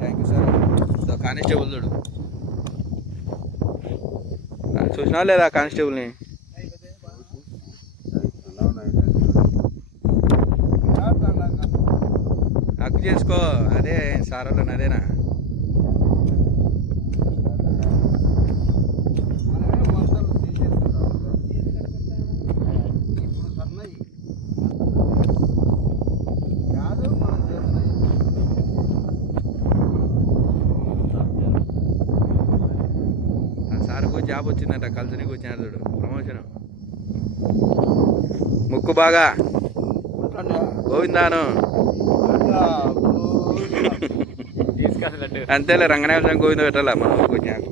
Thank you sir constable చూడు. చూసినా లేదా కానిస్టేబుల్ని? హక్ చేసుకో. అదే సార్ వాళ్ళని అదేనా? జాబ్ వచ్చిందంట కలిసి వచ్చినాడు చూడు. ప్రమోషన్. ముక్కు బాగా. గోవిందాను. అంతేలే రంగనాథ గోవింద పెట్టాలా? మన ఊరికి వచ్చినాక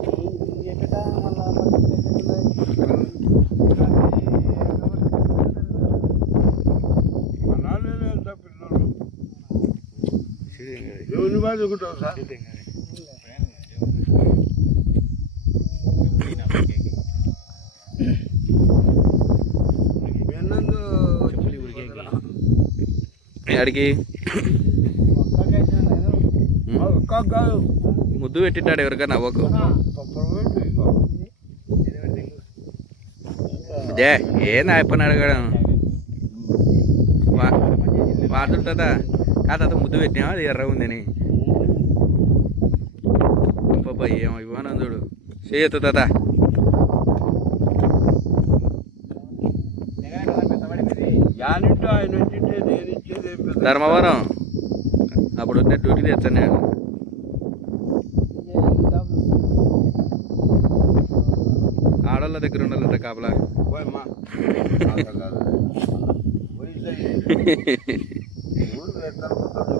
ఎవరిని బాధకుంటావు సార్? ఆడికి ముద్దు పెట్టిట్టాడు ఎవరికైనా అవ్వకు దే ఏంది అయిపోయిన అడగడం? వాడుతుంటుందా కాదు అతను ముద్దు పెట్టినా? అది ఎర్ర ఉందని. అబ్బాయి ఏమో ఇవ్వను చూడు. చేయొద్దు యానింటో ఆయన ధర్మవరం? అప్పుడు ఉంటే డ్యూటీ తెచ్చాను నేను ఆడోళ్ళ దగ్గర ఉండాలంట కాపలా. పోయమ్మా. అంత కాదు వయసు అయ్యింది. ఊరు ఎట్లా పోతాడో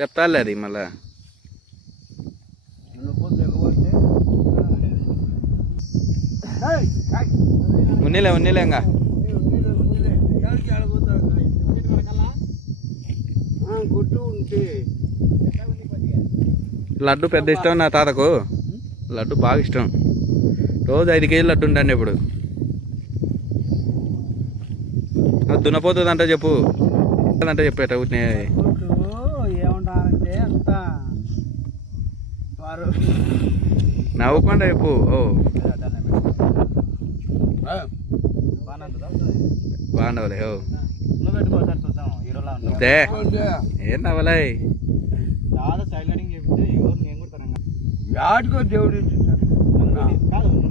చెప్తాలే అది మళ్ళా. ఉన్నిలే ఉన్నిలే ఇంకా. లడ్డు పెద్ద ఇష్టం నా తాతకు. లడ్డు బాగా ఇష్టం. రోజు ఐదు కేజీలు లడ్డు ఉంటాండి ఇప్పుడు. దున్నపోతుంది అంట చెప్పు. అంటే చెప్పేట నవ్వకుండా చెప్పు ఓ. బాగుండవులే ఓ. ఏం నవ్వలే. యాడికో దేవుడు ఇచ్చింటాడు. కాదు నువ్వు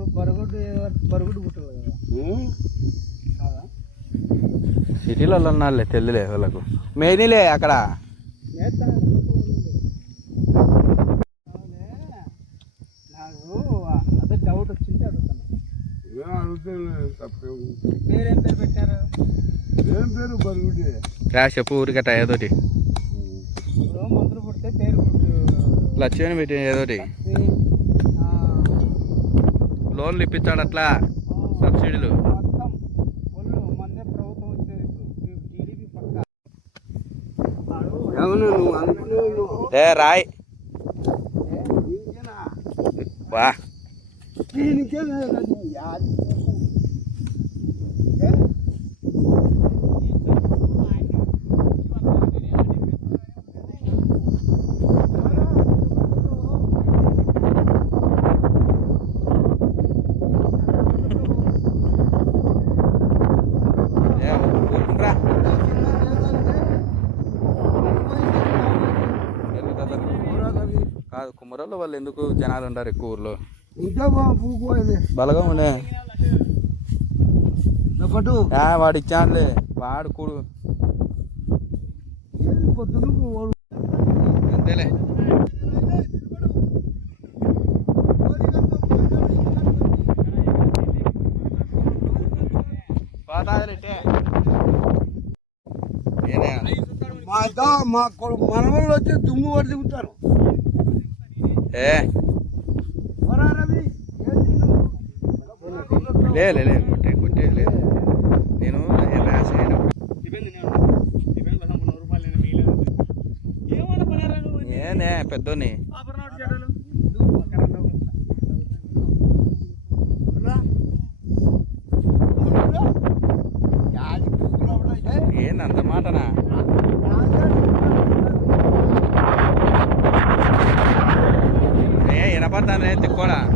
ఇప్పుడు బరుగుడు బరుగుడు పుట్టాలి కదా. కాదా? సిటీలో ఉన్నారులే తెల్లులే వాళ్ళకు. మెయినిలే అక్కడ. నాకు అదే డౌట్ వచ్చింది అడుగుతాను పేరేం పేరు పెట్టారు ఏం పేరు బరుగుడి రా చెప్పు ఊరికట్ట ఏదోటి. ఇప్పుడు మందులు పుడితే పేరు పుట్టు లక్ష్మణ్ పెట్టి ఏదోటి. అవును నువ్వు అనుకునేవు ఏ రాయ్. వా దీనికేనా అది యాది ఏ, ఊరుకుండ్రా. ఎందుకు అతను? కుమ్మరోళ్ళు వాళ్ళు ఎందుకు జనాలు ఉంటారు ఎక్కువ ఊర్లో? బలగా ఉండే. ఆ, వాడు ఇచ్చానులే. వాడు కూడు. అంతేలే. మా మా మనవళ్ళు వచ్చి దుమ్ము పడి దిగుతారు ఏ. నువ్వు? లేదు లేదు కొట్టే కొట్టేది లేదు నేను ర్యాష్ అయినప్పుడు. నేనే? పెద్దోని. Santa María de